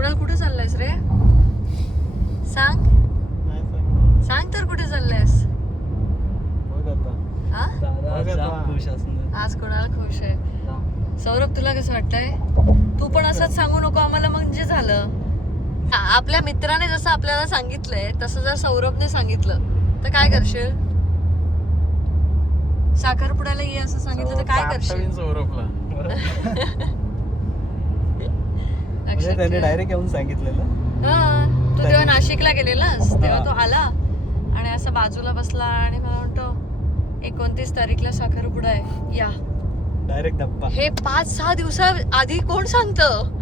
कुणाल कुठे चाललायस रे? सांग सांग तर कुठे चाललायस? आज कोणाला खुश आहे? सौरभ तुला कसं वाटतंय? तू पण असंच सांगू नको आम्हाला म्हणजे झालं. आपल्या मित्राने जसं आपल्याला सांगितलंय तसं जर सौरभने सांगितलं तर काय करशील? साखरपुड्याला ये असं सांगितलं तर काय करशील? सौरभला त्याने डायरेक्ट येऊन सांगितलेलं. तू तेव्हा नाशिकला गेलेलास तेव्हा तो आला आणि असं बाजूला बसला आणि मला म्हणतो 29 तारीखला साखरपुडा आहे या. डायरेक्ट डब्बा. हे 5-6 दिवसा आधी कोण सांगतं?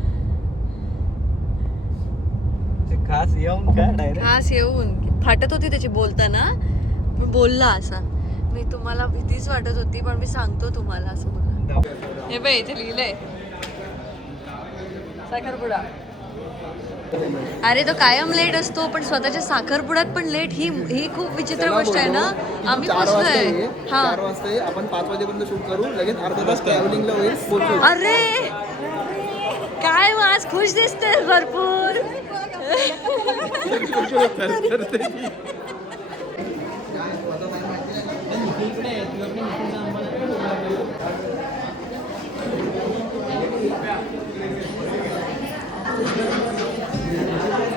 खास येऊन का डायरेक्ट? खास येऊन फाटत होती त्याची बोलताना पण बोलला असा मी तुम्हाला भीतीच वाटत होती पण मी सांगतो तुम्हाला असं बोलला. हे बाई इथे लिहिलंय साखरपुडा. अरे तो कायम लेट असतो पण स्वतःच्या साखरपुड्यात पण लेट ही खूप विचित्र गोष्ट आहे ना. आम्ही पोहोचलोय 4 वाजता आपण 5 वाजेपर्यंत शूट करू लगेच अर्धा तास ट्रॅव्हलिंगला होईल पोहोचू. अरे काय मग आज खुश दिसते भरपूर.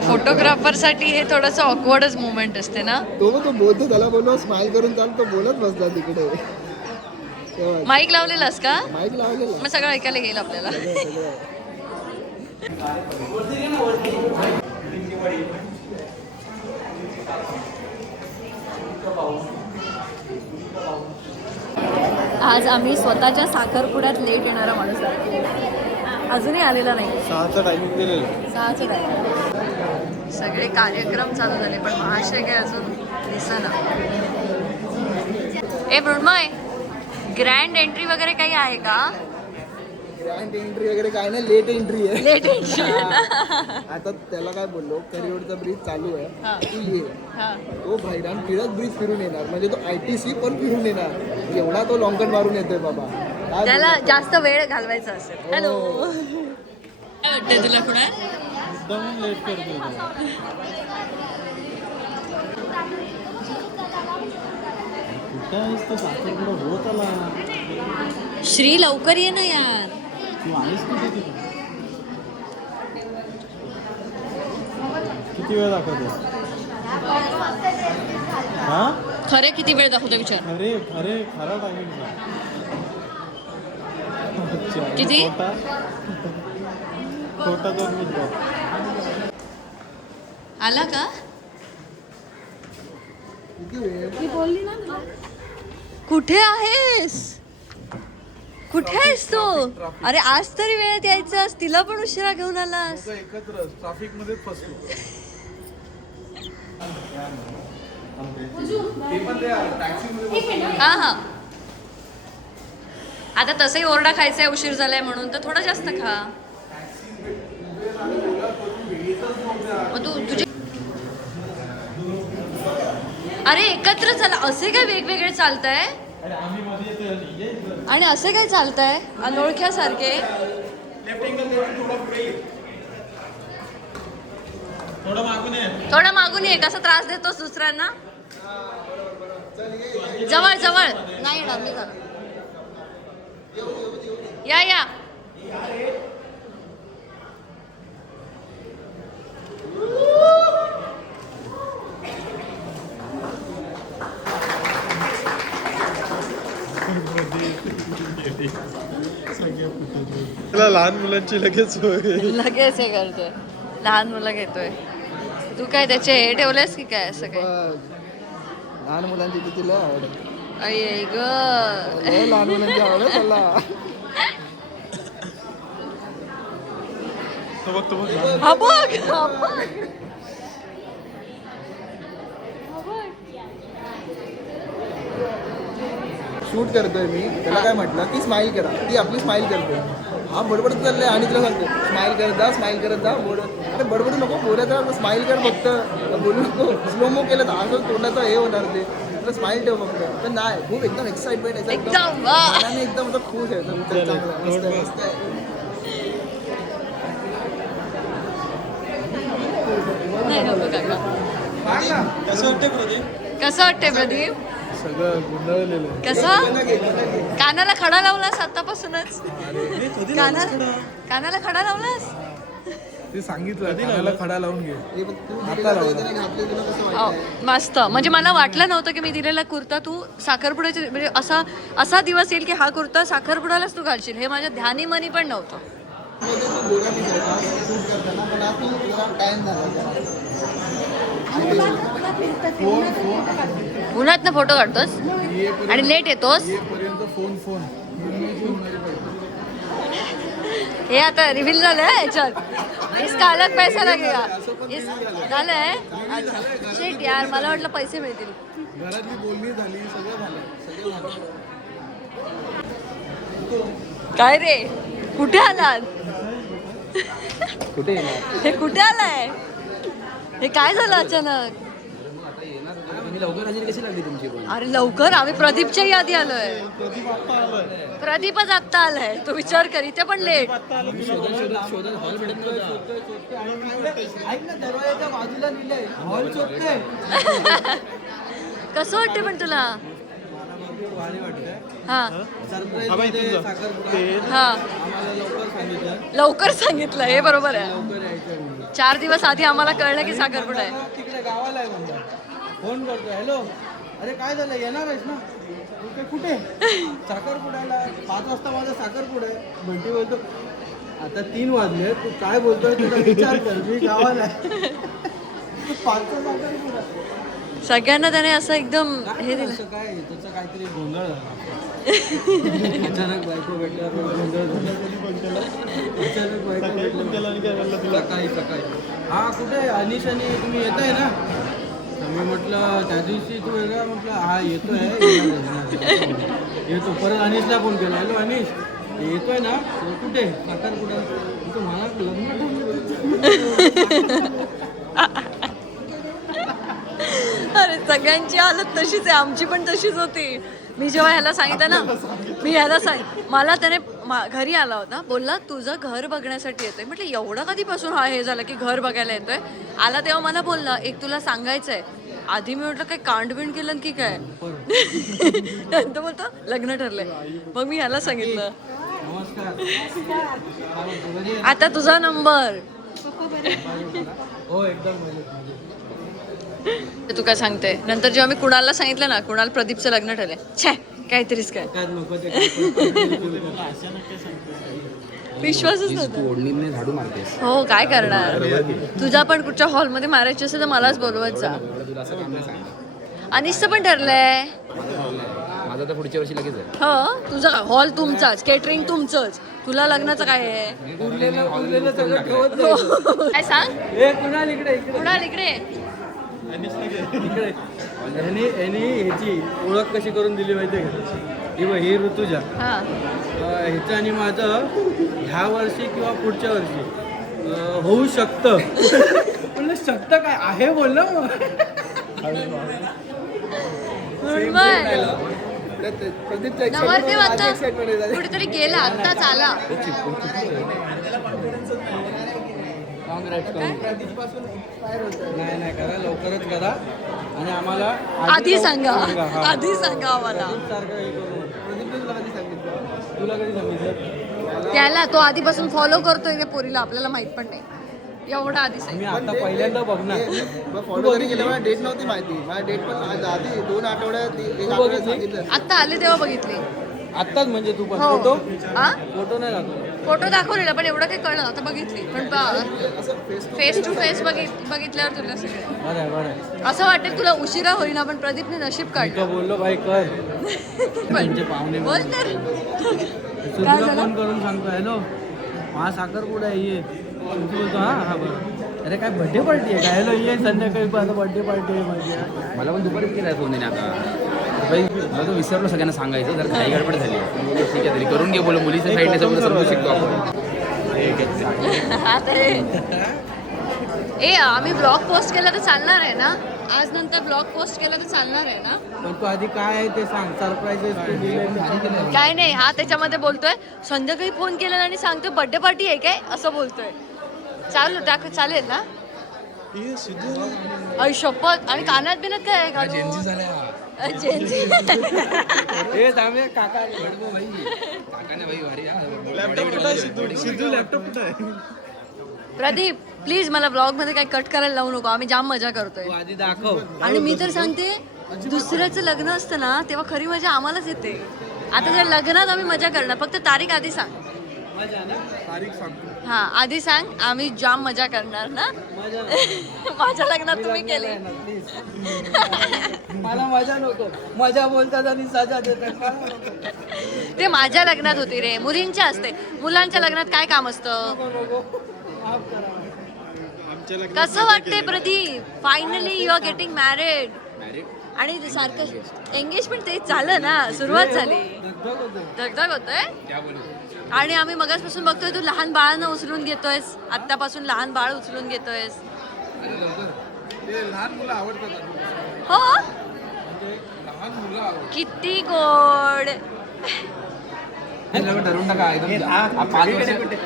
फोटोग्राफर साठी हे थोडस ऑकवर्डच मोमेंट असते ना. तो बोलतो त्याला बोललो स्माइल करून चाल तो बोलत बसला तिकडे. माईक लावलेलास का? माईक लावलेला मग सगळं ऐकायला येईल आपल्याला. आज आम्ही स्वतःच्या साखरपुड्यात लेट येणारा माणूस आहे. अजूनही आलेला नाही. 6चा टायमिंग दिलेलं. 6चं टायमिंग. सगळे कार्यक्रम चालू झाले पण महाशय काय अजून दिसेना. ए मृण्मय ग्रँड एंट्री वगैरे काही आहे का? ग्रँड एंट्री वगैरे काय नाही लेट एंट्री आहे. लेट एंट्री आता त्याला काय बोललो करिअरचा ब्रिज चालू हा. आहे तू ये. तो भाईरान टिळक ब्रिज फिरून येणार म्हणजे तो ITC पण फिरून येणार एवढा तो लॉंगकट मारून येतोय बाबा. काय त्याला बोलतो? जास्त वेळ घालवायचा असेल. हॅलो काय वाटतंय तुला कुणा? एकदम लेट करतो. कुठं आहेस तो? साखरपुडा होत आला. श्री लवकर ये ना यार. तू आहेस कुठे तिथे? किती वेळ दाखवतो? हा खरे किती वेळ दाखवतो विचार. खरा टायमिंग किती? खोटा 2 मिनिटं. आला का? कुठे आहेस? कुठे आहेस तू? अरे आज तरी वेळेत यायचं. तिला पण उशिरा घेऊन आलास. एकत्र ट्रॅफिक मध्ये फसलो. हा हा आता तसंही ओरडा खायचा उशीर झालाय म्हणून तर थोडा जास्त खा. मग तू तुझे अरे एकत्र चला. असे काय वेगवेगळे चालतंय आणि असे काय चालतंय अनोळख्यासारखे. थोडं मागून ये. कसा त्रास देतोस दुसऱ्यांना. जवळ जवळ नाही येणार मी जाणार. या या लहान मुलांची लगेच लगेच हे करतोय. लहान मुलं घेतोय. तू काय त्याचे हे ठेवलेस की काय असं काय? लहान मुलांची किती लय आवड. आई ग लहान मुलांची आवड त्याला. हा बघ हा बघ. शूट करतोय मी त्याला काय म्हटलं की स्माइल करा. ती आपली स्माइल करते. हा बडबडत चाललंय आणि तिला सांगतो स्माइल करत जा अरे बडबडू नको बोलायचं स्माइल कर फक्त बोलू नको. स्लो मो केलं तर असं तोंडाचं हे होणार ते. तुला स्माइल ठेव फक्त. पण नाही खूप एकदम एक्साइटमेंट आहे. एकदम खुश आहे. कसं वाटतंय प्रदीप? कसं वाटतंय प्रदीप? सगळं गुंडाळलेलं आहे. कसं कानाला खडा लावलास आतापासूनच? कानाला खडा लावलास? ते सांगितलं कानाला खडा लावून घे. मस्त. म्हणजे मला वाटलं नव्हतं की मी दिलेला कुर्ता तू साखरपुड्याचे म्हणजे असा दिवस येईल की हा कुर्ता साखरपुड्यालाच तू घालशील, हे माझ्या ध्यानी मनी पण नव्हतं. उन्हात ना फोटो काढतोस आणि लेट येतोस. फोन हे आता रिव्हील झालंय याच्यात, इसका अलग पैसा लगेगा. झालंय. अच्छा शेट यार, मला वाटलं पैसे मिळतील. घरातली बोलणी झाली, सगळं झालं. काय रे, कुठे आलात? कुठे हे कुठे आलाय? हे काय झालं अचानक? लवकर हजेरी कशी लागली तुमची पण? अरे लवकर, आम्ही प्रदीपच्या यादी आलोय. प्रदीपच आत्ता आलाय, तो विचार कर. इथे पण लेट. कसं वाटतं पण तुला? हा हा लवकर सांगितलं, हे बरोबर आहे. 4 दिवस आधी आम्हाला कळलं की साखरपुडा आहे. तिकडे गावाला आहे म्हणता. फोन करतो, हॅलो अरे काय झालं, येणार आहेस ना? कुठे? साखरपुड्याला 5 वाजता माझा साखरपुडा आहे. बंटी बोलतो आता 3 वाजले, तू काय बोलतोय तुला विचार कर, मी गावाला आहे. 5चा साखरपुडा. सगळ्यांना त्याने असं एकदम हे दिलं. काय त्याचा काहीतरी गोंधळ झाला. अचानक बायको भेटल्यावर गोंधळ झाला. अचानक बायको भेटल्यावर सकाळी हा कुठे अनिश आणि तुम्ही येत आहे ना? मी म्हटलं त्या दिवशी तू वेगळा, म्हटलं हा येतोय येतो. परत अनिशला फोन केला, हॅलो अनिश येतोय ना? कुठे? साखरपुडा. तू मला लग्न. अरे सगळ्यांची हालत तशीच आहे, आमची पण तशीच होती. मी जेव्हा ह्याला सांगितलं ना, मला त्याने घरी आला होता, बोलला तुझं घर बघण्यासाठी येतोय. म्हटलं एवढं कधीपासून हे झालं की घर बघायला येतोय? आला तेव्हा मला बोलला एक तुला सांगायचंय. आधी मी म्हटलं काय कांडबिंड केलं की काय? नंतर बोलतो लग्न ठरलंय. मग मी ह्याला सांगितलं आता तुझा नंबर. हो एकदम. तू काय सांगते? नंतर जेव्हा मी कुणालला सांगितलं ना, कुणाल प्रदीपचं लग्न ठरलंय. छे काहीतरीच काय, विश्वासच नव्हता. झाडू मारतेस. हो काय करणार. तुझा पण कुठच्या हॉलमध्ये मारायची असेल तर मलाच बोलवत जा. तुला असं काम नाही सांगितलं. अनिशचं पण ठरलंय. माझं तर पुढच्या वर्षी लगेच आहे. हो तुझा हॉल तुमचाच, केटरिंग तुमचंच. तुला लग्नाचं काय आहे? काय सांग. कुणाल इकडे कुणाल इकडे. ह्याची ओळख कशी करून दिली माहिती आहे का? ही ऋतुजा. हा ह्याचं आणि माझं ह्या वर्षी किंवा पुढच्या वर्षी होऊ शकतं. म्हणलं शकतं काय आहे बोललं. नवरदेव आता कुठेतरी गेला, आत्ताच आला. नाही करा, लवकरच करा आणि आम्हाला आधी सांगा आम्हाला. तुला कधी सांगितलं? त्याला तो आधीपासून फॉलो करतोय त्या पोरीला, आपल्याला माहित पण नाही. एवढा आधी मी आता पहिल्यांदा बघणार. फॉलो कधी केलं मला डेट नव्हती माहिती. मला डेट पण आधी 2 आठवड्यात सांगितलं. आता आले तेव्हा बघितली. आत्ताच म्हणजे तू पण हो. फोटो आ? फोटो नाही दाखवला. फोटो दाखवलेला पण एवढं काही कळलं. आता बघितली पण फेस टू फेस बघितल्यावर तुला सगळं बरं असं वाटेल तुला उशिरा होईना, पण प्रदीपने नशीब काढलं. बोललो भाई कर. म्हणजे पाहुणे बोल तर. तुला फोन करून सांगतो, हॅलो हा साखरपुडा आहे ये. तू बोलतो हा बरं. अरे काय बर्थडे पार्टी आहे काय? हॅलो ये संध्याकाळी आता बर्थडे पार्टी आहे माझी. मला पण दुपारीच केलाय फोन देणे आता. भाई मला तो विसरलो सगळ्यांना सांगायचं, जर काही गडबड झाली. बोललो ठीक आहे तरी करून घे, बोलो मुलीच्या साईडने समजू शकतो आपण. आम्ही ब्लॉग पोस्ट केला तर चालणार आहे ना? आज नंतर ब्लॉग पोस्ट केला तर चालणार आहे ना? पण तू आधी काय आहे ते सांग. सरप्राईज काय नाही, हा त्याच्यामध्ये बोलतोय संध्याकाळी फोन केला आणि सांगतोय बर्थडे पार्टी आहे काय असं बोलतोय. चालेल ना? आई शपथ. आणि कानात बिनात काय आहे जेन्झी झाल्या हे थांबे काका काकाने भाई भारी लॅपटॉप कुठं आहे प्रदीप प्लीज मला ब्लॉग मध्ये काही कट करायला लावू नको. आम्ही जाम मजा करतोय. तू आधी दाखव. आणि मी तर सांगते दुसऱ्याचं लग्न असतं ना तेव्हा खरी मजा आम्हालाच येते. आता जर लग्नात आम्ही मजा करणार फक्त तारीख आधी सांग. मजा ना तारीख सांगतो. हा आधी सांग. आम्ही जाम मजा करणार ना. मजा माझ्या लग्नात तुम्ही केले. मला मजा नको. मजा बोलतात आणि सजा देतात. ते माझ्या लग्नात होती रे. मुलींच्या असते. मुलांच्या लग्नात काय काम असतं. माफ करा. कसं वाटतंय Pradeep. Finally you are getting married. आणि सारखं एंगेजमेंट तेच झालं ना. सुरुवात झाली. धगधग होतोय. आणि आम्ही मगाचपासून बघतोय तू लहान बाळांना उचलून घेतोयस. आत्तापासून लहान बाळ उचलून घेतोयस. लहान मुलं आवडतात. हो लहान मुलं किती गोड. ठरवून टाका एकदम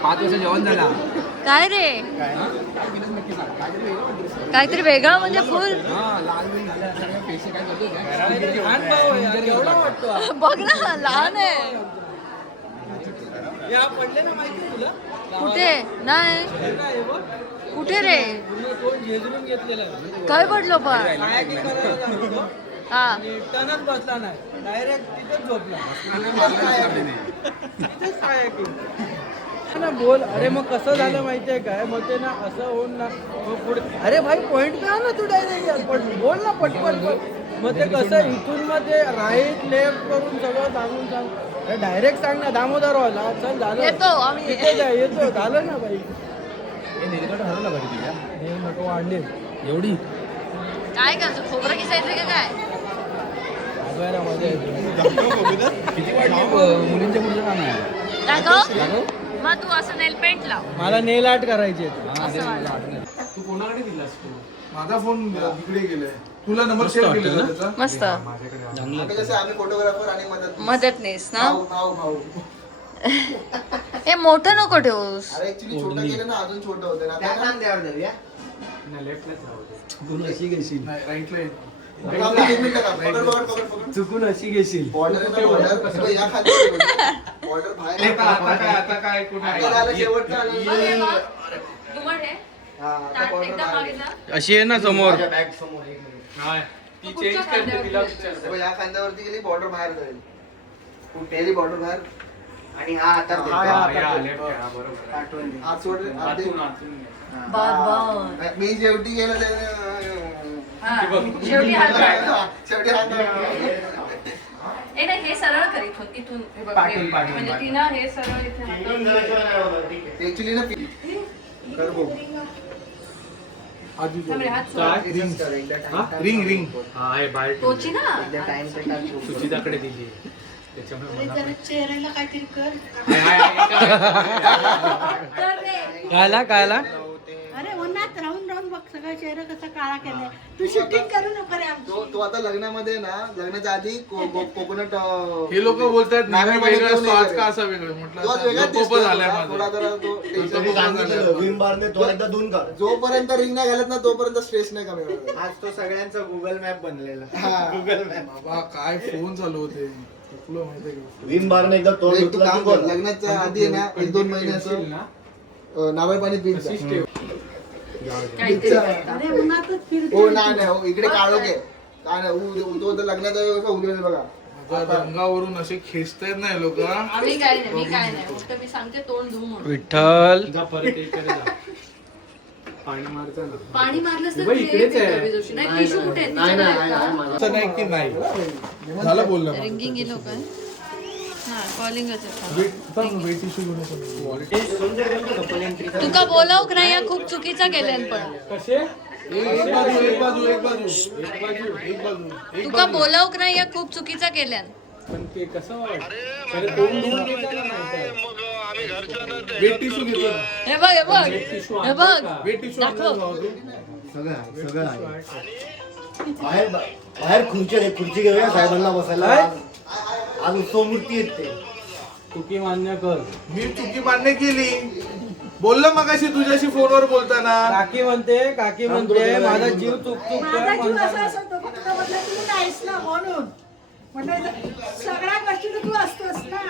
5 वर्ष जेवण झाला. काय रे काहीतरी वेगळं म्हणजे फुल. लहान भाऊ आहे. एवढा वाटतो. बघ ना लहान आहे. या पडले ना माहिती तुला. कुठे नाही हे काय आहे बघ. कुठे रे पूर्ण तोंड झेजून घेतलेलं. काय पडलो पण. कायाकिंग करायला जात होतो. हा आणि टनच बसला नाही. डायरेक्ट तिथेच झोपला. तिथेच कायाकिंग ना बोल. अरे मग कसं झालं माहितीये काय. मग ते ना असं होऊन ना मग पुढे अरे भाई पॉइंट का ना तू डायरेक्ट बोल ना पटपट. मग ते कसं इथून मग ते राईट लेफ्ट करून सगळं सांगून सांग. डायरेक्ट सांग ना दामोदर वाला. चल झालं. येतो आम्ही. तिथे जा, येतो. झालं ना भाई. ठरवलं घरी तुझ्या हे नको आणले. एवढी काय करतो खोबरं किसायचं का काय. बघायला मजा येते. किती वाटली मुलींच्या पुढचं काम आहे. दाखव. मग तू असं नेल पेंट लाव. मला नेल आर्ट करायची तू कोणाकडे दिलास तू. माझा फोन तिकडे गेलाय. तुला नंबर शेअर केलेला त्याचा. मस्त आम्ही कसं आम्ही फोटोग्राफर आणि मदतनीस ना. भाऊ हे मोठं नको ठेवूस. अरे ऍक्च्युली छोटं केलं ना अजून छोटं होतं ना. चुकून अशी घेशील. नाही, राईटला ये. चुकून अशी घेशील. बॉर्डर या खाली बॉर्डर बाहेर आता काय कुठे आता झालं शेवटचं आलं. बघ हे बघ. घुमट हे. हा, आता ताट border एकदा बाहेर. मागितलं. अशी आहे ना समोर. बॅग समोर एक मिनिट. तू कुठच्या खांद्यावर तेव्हा या खांद्यावरती गेली बॉर्डर बाहेर जाईल. कुठेही बॉर्डर बाहेर. आणि हा आता हात सोड. बघ. मी शेवटी गेलो हा. शेवटी हात काढ. शेवटी हात ए नाही हे सरळ कर इथून हे बघ, हे. म्हणजे तिनं हे सरळ इथे हातावर- ऍक्च्युली ना कर बघ. थांब रे, हात सोड. Ring ring. तोची ना सुचिताकडे दिली चेहऱ्याला काहीतरी कर. कर रे. कायला अरे उन्हात राहून राहून बघ सगळा चेहरा कसा काळा केलाय. तू शूटिंग करू नको रे आमची. तो आता लग्नामध्ये ना लग्नाच्या आधी कोकोनट हे लोक बोलतात नाही, नाही नाही, वेगळं नाही, स्वाद नाही. का असा वेगळं तो आज वेगळाच म्हटलं दिसतोय झालाय थोडा. माझा थोडा जरा तो tension तुम्ही सांगितलं. विम बारने थोडा एकदा धुवून काढ. जोपर्यंत रिंग नाही घालत ना तोपर्यंत स्ट्रेस नाही कमी होणार. आज तो सगळ्यांचा गुगल मॅप बनलेला. हा. Google map. बाबा काय फोन चालू होते चुकलो माहितीये का. विम बारने एकदा तोंड तू धुतलं काम की कर बोल. लग्नाच्या आधी आहे ना 1-2 महिने असं नारळ पाणी पीत जा. काहीतरी करता. अरे उन्हातच फिरतो. हो नाही नाही हो, इकडे काढो घे. काय नाही तो तर लग्नाच्या वेळेस उडवेल बघा. माझ्या रंगावरून असे खेचतायत नाही लोक. आम्ही काय नाही, मी काय नाही. फक्त मी सांगते तोंड धुवू म्हणून. विठ्ठल. पाणी मारलंस तर इकडेच आहे. नाही टिश्यू कुठे आहे? तिच्या नाही का? असं नाही की नाही झालं बोलणं. रिंगिंग गेलो काय. हा कॉलिंगच आहे. तुका बोलावक नाही या खूप चुकीचा केल्यान पण. एक बाजू एक बाजू. तुका बोलावक नाही या खूप चुकीचा केल्यान. वेट टिश्यू घेतो ना. हे बघ हे बघ हे बघ. वेट टिश्यू दाखव. सगळं आहे. बाहेर खुर्ची आहे. खुर्ची घेऊया साहेबांना बसायला. आज उत्सव मूर्ती येते. चुकी मान्य कर. मी चुकी मान्य केली. बोललो मगाशी तुझ्याशी फोनवर बोलताना. काकी म्हणते माझा जीव चुकतोय माझा जीव असा असतो फक्त म्हटलं तू नाहीस ना म्हणून म्हटलं सगळ्या गोष्टी तू असतोस ना.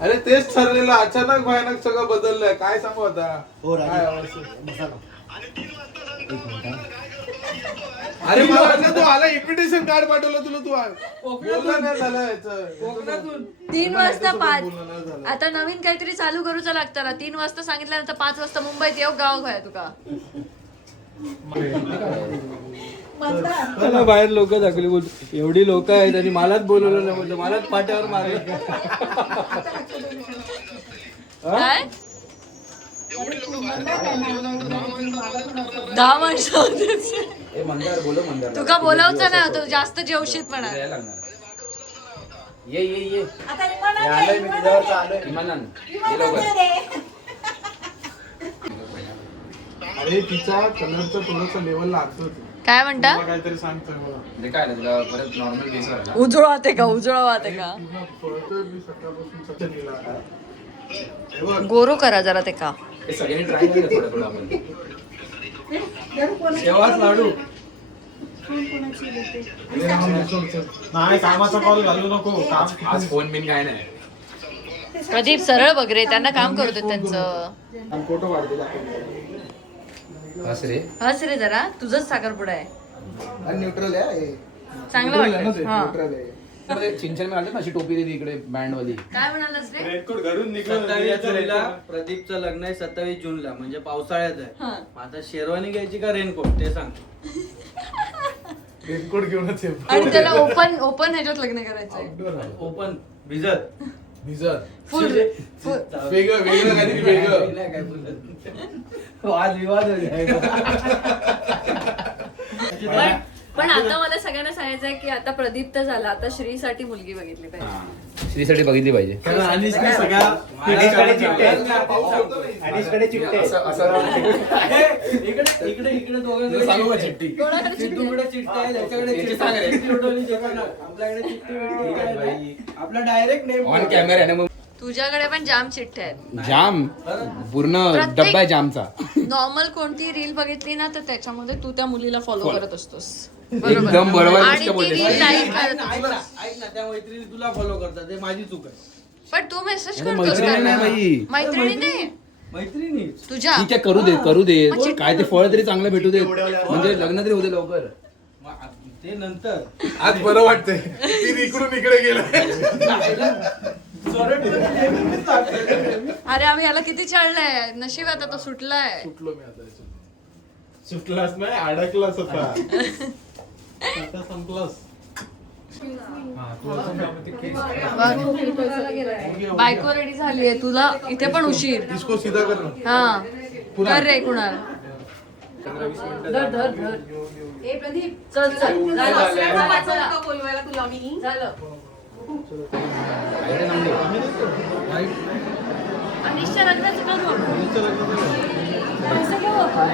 अरे तेच ठरलेलं अचानक भयानक सगळं बदललंय. काय सांगू आता. हो काय राजू आवश्यक? बसा ना. अरे मला वाटलं तू आला इन्व्हिटेशन कार्ड पाठवलं तुला. तू बोलला नाही झालं याचं. 3 वाजता 5. बोलणं नाही झालं. आता नवीन काहीतरी चालू करूचा लागतं 3 वाजता सांगितल्यानंतर 5 वाजता मुंबईत येऊ गाव काय तुका. मला बाहेर लोक दाखवली बोलतो एवढी लोक आहेत आणि मलाच बोलवलं नाही बोलतो मलाच पाट्यावर मारलं. काय 10 माणसं होते. ए मंदार बोलो मंदार. तुका बोलावचं नाही होतं जास्त जेवशीत म्हणा. यायला लागणार. ये ये ये आता इमानाने आलोय मी तुझ्यावरचं आलोय. इमानान ये लवकर. रे. अरे तिचा कलरचा थोडंसं लेवल लागतो. काय म्हणता तुला काहीतरी सांगतोय मला. म्हणजे काय आलं तुला परत नॉर्मल केस वाटला. उजळवाते का उजळवाते का तुला कळतोय मी सकाळपासून सतत तिला. हे बघ, गोरो करा जरा ते का. हे सगळ्यांनी ट्राय केलं थोडं थोडं आपण. शेवाच लाडू नाही कामाचा कॉल घालू नको. काम आज फोन बिन काय नाही. प्रदीप सरळ बघ रे त्यांना काम करू दे त्यांचं. फोटो काढते. बस रे. हस रे जरा तुझंच साखरपुडा आहे. न्यूट्रल आहे चांगलं वाटतं हा. न्यूट्रल आहे. चिंचन मी आलं ना अशी टोपी दिली इकडे बँड वाली. काय म्हणालास रे. रेनकोट घरून निघलं. 27 जूनला प्रदीपचं लग्न आहे 27 जूनला म्हणजे पावसाळ्यात आहे. हा. आता शेरवानी घ्यायची का रेनकोट ते सांग. रेनकोट घेऊनच ये. आणि त्याला ओपन ह्याच्यात लग्न करायचंय. ओपन भिजत भिजत फुल वेगळं वेगळं काहीतरी वेगळं. वाद विवाद पण आता मला सगळ्यांना सांगायचंय की आता प्रदीप तर झाला आता श्रीसाठी मुलगी बघितली पाहिजे. हा. श्रीसाठी बघितली पाहिजे. आणि सगळ्या अडीचकडे चिठ्ठे आहेत. अडीचकडे चिठ्ठे आहेत. इकडे इकडे इकडे दोघांकडे सांगू का चिठ्ठी. कोणाकडे चिठ्ठी? चिठ्ठीकडे चिठ्ठी आहे त्याच्याकडे याची चिठ्ठी सांग रे. चिठ्ठी उठवली जेवण. आपल्याकडे चिठ्ठी बिठ्ठी काय नाही. आपला डायरेक्ट नेम ऑन कॅमेरा आहे ना मग. तुझ्याकडे पण जाम चिठ्ठ्या आहेत. जाम पूर्ण प्रत्येक- डब्बा आहे जामचा. नॉर्मल कोणती रील बघितली ना तर त्याच्यामध्ये तू त्या मुलीला फॉलो करत असतोस. एकदम बरोबर आणि गोष्ट ती बोललीस. रील लाईक ऐक करत ना, ऐक ना, ऐक ना त्या मैत्रिणी तुला फॉलो करतात ते माझी चूक आहे. पण तू मेसेज अरे करतोस मैत्रिणी त्यांना. नाही बाई. मैत्रिणी नाही मैत्रिणीच तुझ्या. ठीक आहे करू दे मग काय ते फळ तरी चांगलं भेटू दे म्हणजे लग्न तरी होते लवकर. ते नंतर आज बरं वाटतंय. ती इकडून इकडे गेलं. अरे आम्ही याला किती चढलंय नशीब आता तो सुटलाय. सुटलो मी आता याच्यात. सुटलास नाही अडकलास आता. आता संपलास. बायको रेडी झालीये तुला इथे पण उशीर. इसको सीधा कर ना. हा कुणाल. कर रे कुणाल. 15-20 मिनिटं. ए प्रदीप चल चल झालं. चला बोलवायला तुला मी झालं. अनिशच्या लग्नाचं का मग? पैसे घेऊ आपण.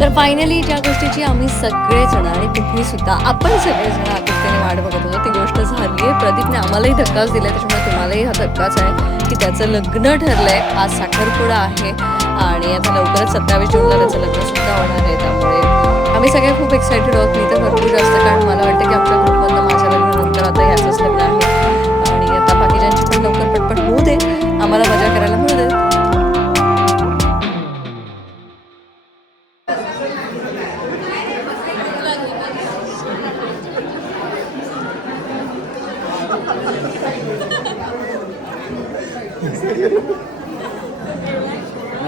तर फायनली ज्या गोष्टीची आम्ही सगळेजण आणि तुम्ही सुद्धा आपण सगळेजण आतुरतेने वाट बघत होतो ती गोष्ट झाली आहे. प्रदीपने आम्हालाही धक्काच दिला त्याच्यामुळे तुम्हालाही हा धक्काच आहे की त्याचं लग्न ठरलंय. आज साखरपुडा आहे आणि आता लवकरच 27 जूनला त्याचं लग्नसुद्धा होणार आहे. त्यामुळे आम्ही सगळे खूप एक्सायटेड आहोत. मी तर भरपूर जास्त कारण मला वाटतं की आपल्या ग्रुपमधलं माझ्या लग्नानंतर आता ह्याचंच लग्न आहे आणि आता बाकीच्यांची पण लवकर पटपट होऊ दे आम्हाला मजा करायला मिळू दे.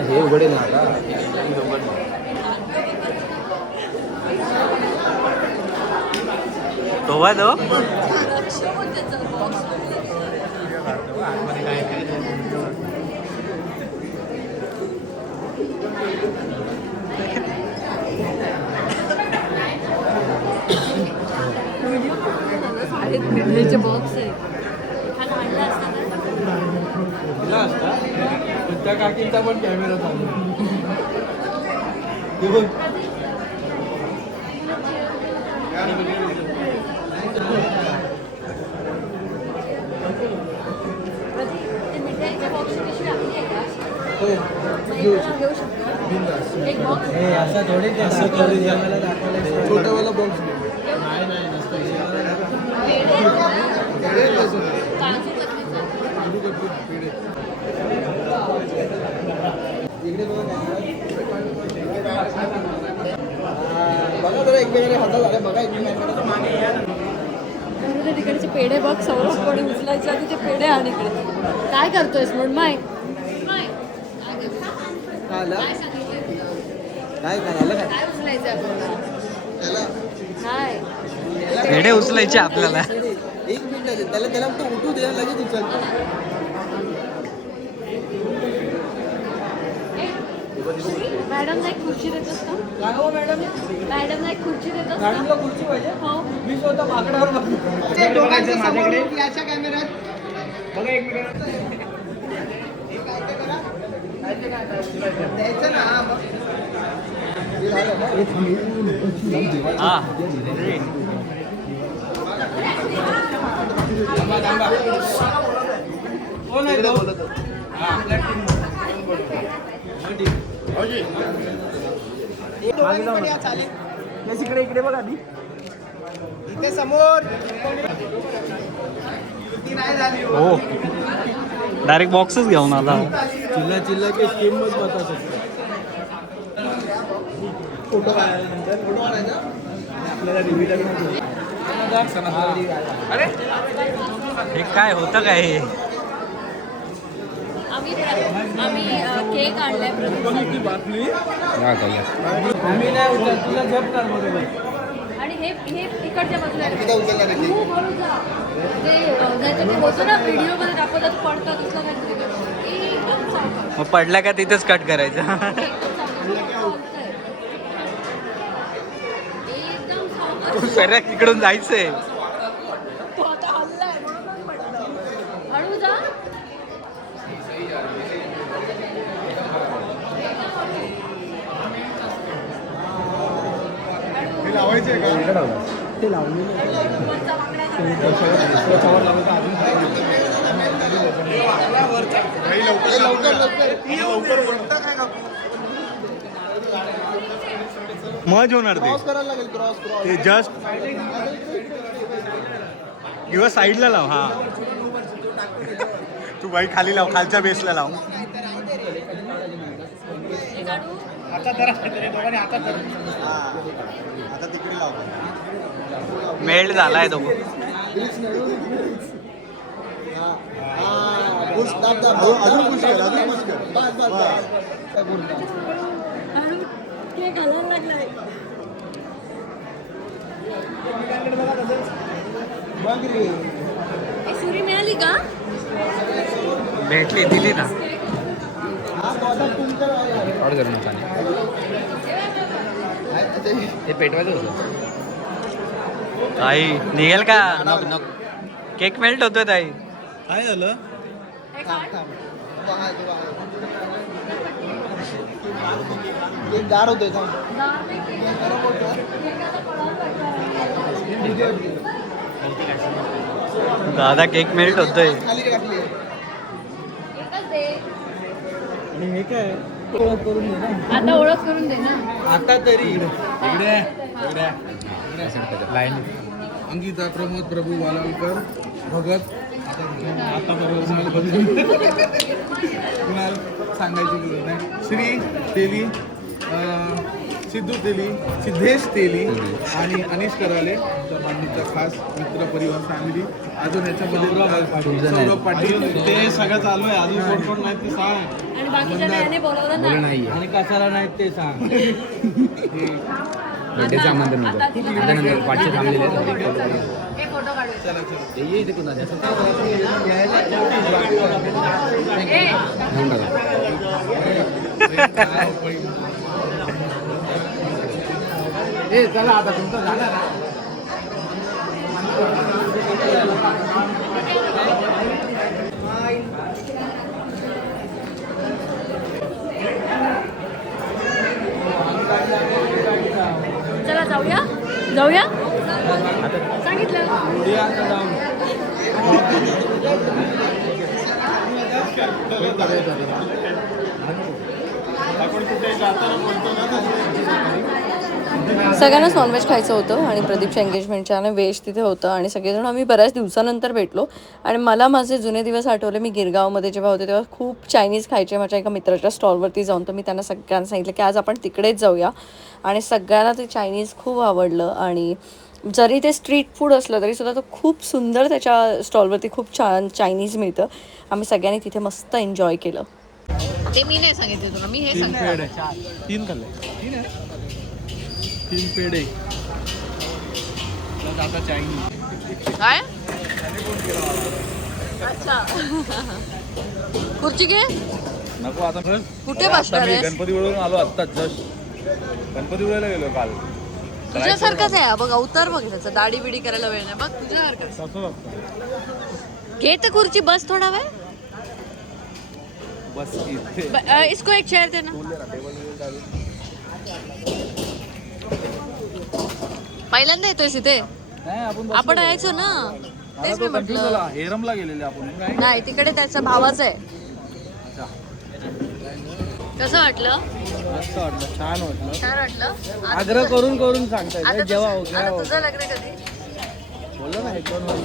हे उघडे ना आता. काढतो आतमध्ये काय काय मिठाईचे बॉक्स आहे एखादा आणला असता ना. दिला असता पण त्या काकींचा पण कॅमेरा चालू ते बघ. ते मिठाईच्या बॉक्सची पिशवी आपली आहे का? हो. घेऊ शकतो एक बॉक्स. हे असं थोडी मला दाखवलं छोटावाला बॉक्स नाही नाही काजू कतलीचा. बघा जरा एकमेकांच्या हातात आले बघा एकमेकांकडे मागे या ना. त्या तिकडचे पेढे बघ. सौरभ कोणी उचलायच्या आधी ते पेढे आण इकडे. काय करतोयस म्हणून माय काय झालं काय काय उचलायचं आपल्याला? नाही पेढे उचलायचे आपल्याला. एक मिनिट त्याला फक्त उठू दे लगेच उचलतो. मॅडमला एक खुर्ची देतोस का? काय हो मॅडम मॅडमला एक खुर्ची देतोस का? मॅडमला खुर्ची पाहिजे हो. मी स्वतः माकडावर बघतो. याच्या कॅमेऱ्यात बघा एक मिनिट द्यायचं ना हा मग. हे झालं ना? हा कोण आहे तो? इकडे बघा आधी इथे समोर हो डायरेक्ट बॉक्सच घेऊन आला. चिल्ला चिल्ला के स्कीम मत बता सकते. फोटो काढायनंतर फोटो काढायचा आपल्याला रिव्हिल हे काय होतं काय हे? आम्ही केक आणलाय प्रतीकसाठी. आम्ही नाही उचलत तुला झेपणार बरोबर. आणि हे इकडच्या बाजूला आहे. तिथे उचलला नाही. तू बोलू जा. ते ज्याच्यात ते होतं ना व्हिडिओ मध्ये दाखवतात पडतात असं काहीतरी. एकदम सावकाश. मग पडला का तिथेच कट करायचं. एकदम सावकाश. करेक्ट इकडून जायचंय. तो आता हल्लाय म्हणूनच पडलं. हळू जा. ते लावलेलं मज होणार क्रॉस करायला लागेल क्रॉस ते जस्ट किंवा साईडला लाव. हा तू बाई खाली लाव खालच्या बेसला लाव. आता तिकडे लाव. मेल्ट झालाय तो. अजून पुश कर अजून पुश कर. बस बस बस. हळू केक घालायला लागलाय. बघ रे ए, सुरी मिळाली का? भेटली दिली ना. हा बॉटल तुमचं आहे. ऑर्डर करू नका. ते पेटवायचं होतं. ताई निघेल का? केक मेल्ट होतोय ताई. काय झालं? हे काय? एक गार होतोय थांब. दार नाही केक. केक आता पळायला लागला. दादा केक मेल्ट होतोय. खाली टाकली एकच दे. आणि हे काय ओळख करून दे ना आता ओळख करून दे ना. आता तरी. लाईन अंकिता प्रमोद प्रभू वालावलकर भगत आता बरोबर कुणाल सांगायची गरज नाही. श्री तेली सिद्धू तेली सिद्धेश तेली आणि अनिश कराले आमच्या मांडीचा खास मित्र परिवार फॅमिली. अजून याच्यामध्ये सौरभ पाटील ते सगळं चालू आहे. अजून कोण कोण नाही ते सांग. आणि बाकीच्या याने बोलवलं बोल ना. नाही आणि कशाला नाही ते सांग. बर्थडेचं आमंत्रण होतं त्यानंतर पाचशे थांबलेले आहेत. एक फोटो काढू. ते ये इथे कुणाला जास्त ए, घेऊन टाका. ए चला आता तुमचं झालं ना. चला जाऊया जाऊया सांगितलं. सगळ्यांनाच नॉनव्हेज खायचं होतं आणि प्रदीपच्या एंगेजमेंटच्या आणि व्हेज तिथे होतं आणि सगळेजण आम्ही बऱ्याच दिवसानंतर भेटलो. आणि मला माझे जुने दिवस आठवले. मी गिरगावमध्ये जेव्हा होते तेव्हा खूप चायनीज खायचे माझ्या एका मित्राच्या स्टॉलवरती जाऊन. तर मी त्यांना सगळ्यांना सांगितलं की आज आपण तिकडेच जाऊया आणि सगळ्यांना ते चायनीज खूप आवडलं. आणि जरी ते स्ट्रीट फूड असलं तरीसुद्धा तो खूप सुंदर त्याच्या स्टॉलवरती खूप छान चायनीज मिळतं. आम्ही सगळ्यांनी तिथे मस्त एन्जॉय केलं. ते मी नाही सांगितलं तुला, मी हे सांगितलं. 3 खाल्ले. 3 पेढे आता चायनीज. काय अच्छा खुर्ची घे. नको आता कुठे बसणार आहेस? गणपतीवरून आलो आत्ता जस्ट. गणपतीपुळ्याला गेलो काल. तुझ्यासारखंच आहे बघ, अवतार बघ त्याचा. दाढी बिडी करायला वेळ नाही बघ तुझ्यासारखं. घे तर खुर्ची, बस थोडा वेळ. बस इथे इसको एक चेयर दे ना. पहिल्यांदा येतोय इथे. आपण यायचो ना, तेच मी म्हटलं. हेरमला गेलेले आपण काय. नाही तिकडे त्याचा भावाच आहे. कसं वाटलं? मस्त वाटलं, छान वाटलं. छान वाटलं. आग्रह करून करून सांगताय आता जेव्हा आता तुझं लग्न कधी? बोललो ना 1-2 वर्ष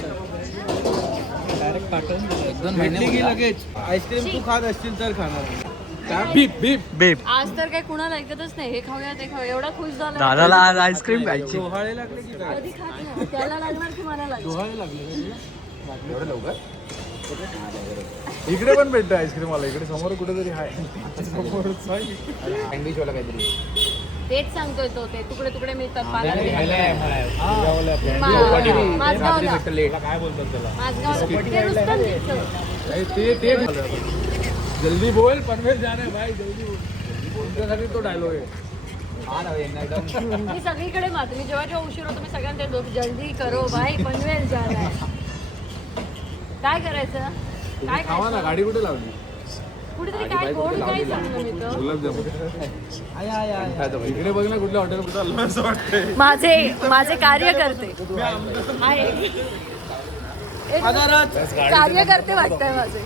डायरेक्ट पाठवून 1-2 भेटली की महिने लगेच. आईस्क्रीम तू खात असतील तर खाणार. बेब आज तर काय कुणाला ऐकतच नाही. हे खाऊया ते खाऊया एवढा खुश झाला. दादाला आज आईस्क्रीम खायची. डोहाळे लागले की काय? कधी खात नाही. त्याला लागणार की मला लागणार? डोहाळे लागले एवढं लवकर इकडे पण भेटतं आईस्क्रीम वाला. इकडे समोर कुठेतरी आहे. समोरच आहे. सँडविच वाला काहीतरी. तेच सांगतोय तो. ते तुकडे तुकडे मिळतात पाण्यात. रात्री भेटतं लेट. काय बोलतात त्याला. माझगावला ते रुस्तम दिसतं. ते जल्दी बोल पनवेल जाणे भाई जल्दी बोल. तुमच्यासाठी तो डायलॉग आहे. हा ना एकदम. मी सगळीकडे मात्र मी जेव्हा जेव्हा उशीर होतो मी सगळ्यांना ते जल्दी करो भाई पनवेल जाना है. काय करायचं? काय खावा ना. खायचं? गाडी कुठे लावली. कुठेतरी काय गोड काय सांगलं मी तो. गुलाबजामुन. इकडे बघ ना कुठल्या हॉटेल कुठं आलं असं वाटतंय. माझे कार्यकर्ते आहे. कार्यकर्ते वाटतंय माझे.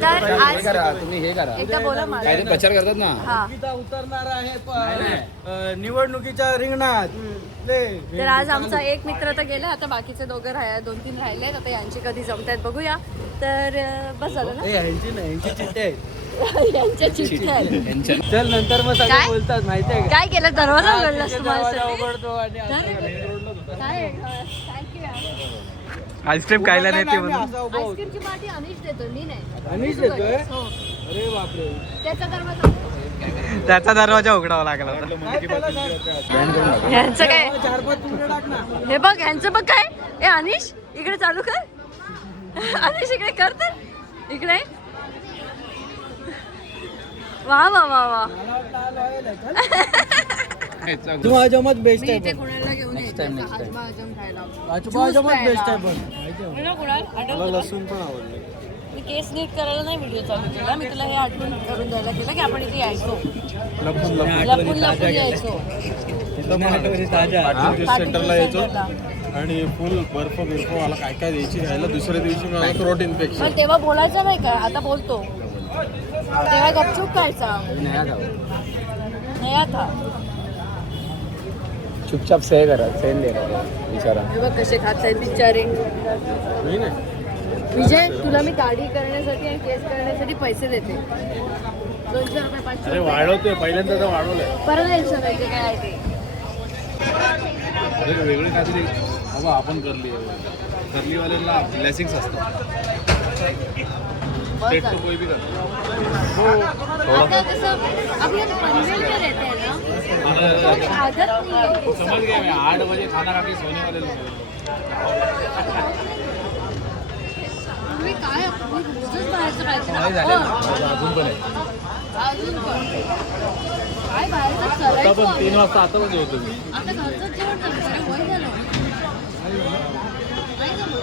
तर हे आज करा तुम्ही, हे करा एकदा बोला मला. काहीतरी प्रचार करतात ना. हा गीता उतरणार आहे निवडणुकीच्या रिंगणात. तर आज आमचा एक मित्र तर गेला. आता बाकीचे 2-3 राहिले आहेत. आता यांची कधी जमतायत बघूया. तर बस झालं ना. ह्यांची नाही, ह्यांची चिठ्ठी आहे. यांच्या चिठ्ठ्या आहेत. चल नंतर मग काय? सगळे बोलतात माहितीये का? काय केलं? दरवाजा उघडलास तिथे तुम्हाला दरवाजा उघडतो आणि काय थँक्यू यार. आईस्क्रीम खायला नाही ते आम्ही म्हणून. असा उभा होतो. आईस्क्रीमची पार्टी अनिश देतो, मी नाही. अनिश देतोय? हो. अरे बापरे. त्याचा दरवाजा उघडतो. त्याचा दरवाजा उघडावा लागला होता. काय त्याला सांग? ह्यांचं काय? 4-5 तुकडे टाक ना. हे बघ ह्यांचं बघ काय. ए अनिश इकडे चालू कर. अनिश इकडे कर तर. इकडे वा वा वा वा. मला वाटलं हा loyal आहे. चल. तू हजमत बेस्ट मी आहे इथे पण. कुणाला घेऊन Next time, यायचं next time. हाजमा हजम खायला. हजमत Juice बेस्ट आहे प्यायला. पण माहिती आहे. तुला कुणाल आठवतं मला का? लसूण पण आवडलं. मी केस नीट करायला नाही व्हिडिओ चालू केला. मी तुला हे आठवण करून द्यायला केलं की आपण इथे यायचो. लपून लपून लपून यायचो. सेंटरला यायचो सेंटरला. आणि फुल बर्फ मला काय काय द्यायची खायला. दुसऱ्या दिवशी मला थ्रोट इन्फेक्शन. पण तेव्हा बोलायचं नाही का? आता बोलतो. तेव्हा गपचूप खायचा. नाही आता. नाही आता. चुपचाप सही करा. सेन दे विचारा. हे बघ कसे खात आहेत बिचारे. मी नाही. विजय तुला मी दाढी करण्यासाठी आणि केस करण्यासाठी पैसे देते. 200 रुपये 500 अरे रुपये. वाढवतोय. पहिल्यांदा तर वाढवलंय. परत यायला सांगायचे काय आहे ते. अरे वेगळी काहीतरी बाबा आपण करलीवाल्यांना ब्लेसिंग्स असतात. बस झालं. आता कसं आपल्या पनवेल में रहते हैं ना, तो आदत नहीं है ये सब. 8 बजे खाना खा के सोने वाले लोग. तुम्ही काय आपण रोजच बाहेरचं खायचं ना. अजून पण आहे. अजून पण काय बाहेरचं करायचं आम्ही. 3 वाजता आता पण जेवतो मी. आता घरचंच जेवण करतो रे, वय झालं. नाही जमत.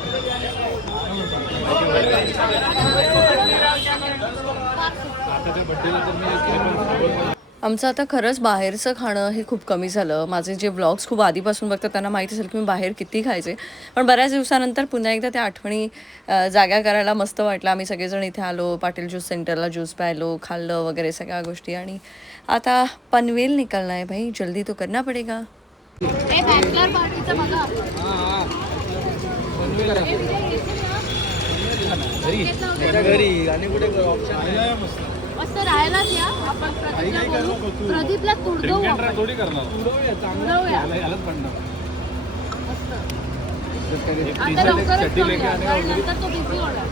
आमचं आता खरंच बाहेरचं खाणं हे खूप कमी झालं. माझे जे व्लॉग्स खूप आधीपासून बघतात त्यांना माहिती असेल की मी बाहेर किती खायचे, पण बऱ्याच दिवसानंतर पुन्हा एकदा त्या आठवणी जाग्या करायला मस्त वाटलं. आम्ही सगळेजण इथे आलो, पाटील ज्यूस सेंटरला ज्यूस प्यायलो, खाल्लं वगैरे सगळ्या गोष्टी. आणि आता पनवेल निकलना है भाई, जल्दी तो करना पडेगा. बॅचलर पार्टीचं बघा. घरी आणि कुठे ऑप्शन मस्त राहायलाच या. आपण प्रदीपला तुडवू आपण. थोडी करणार. तुडवूया. मस्त. आता लवकरच करूया, कारण नंतर तो बिझी होणार.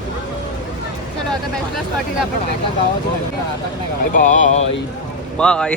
चलो आता बॅचलर्स पार्टीला आपण भेटू. Bye bye. बाय.